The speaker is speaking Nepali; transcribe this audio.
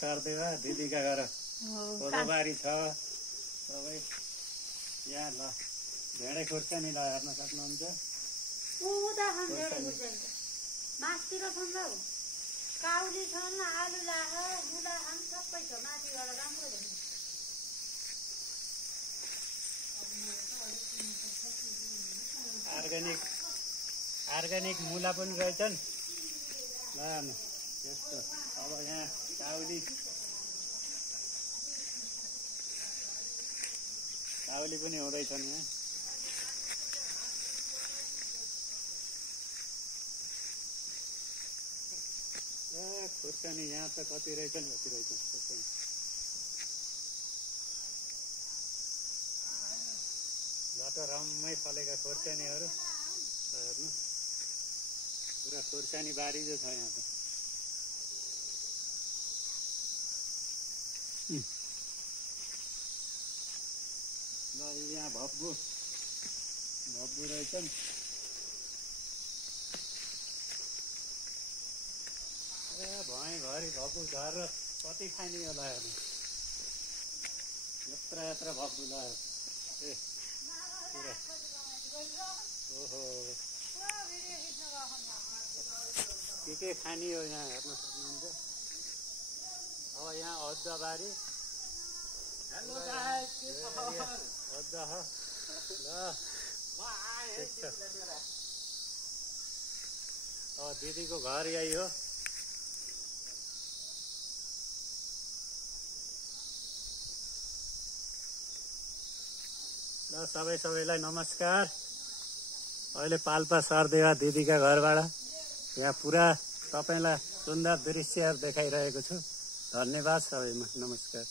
सरदेवा दिदीका घर कोदोबारी छ सबै यहाँ ल भेडे खोर्सानी ल हेर्न सक्नुहुन्छ मासतिर छन् ल काउली छन् आलु लाख मुला खान सबै छ माथिबाट राम्रो हुन्छ अर्ग्यानिक मुला पनि रहेछन् ल यस्तो अब यहाँ काउली पनि हुँदैछन् यहाँ खोर्सानी यहाँ त कति रहेछन् लटरम्मै फलेका खोर्सानीहरू हेर्नु पुरा खोर्सानी बारी जो छ यहाँ त ल यहाँ भब्बु रहेछन् भयभरि भब्बु झर कति खाने होला हेर्नु यत्र भब्बु लगायो ओहो के खाने हो यहाँ हेर्न सक्नुहुन्छ अब यहाँ अदुवाबारी अदुवा ल दिदीको घर यही हो ल सबैलाई नमस्कार अहिले पाल्पा सरदेवा दिदीका घरबाट यहाँ पुरा तपाईलाई सुन्दर दृश्यहरू देखाइरहेको छु धन्यवाद सबैमा नमस्कार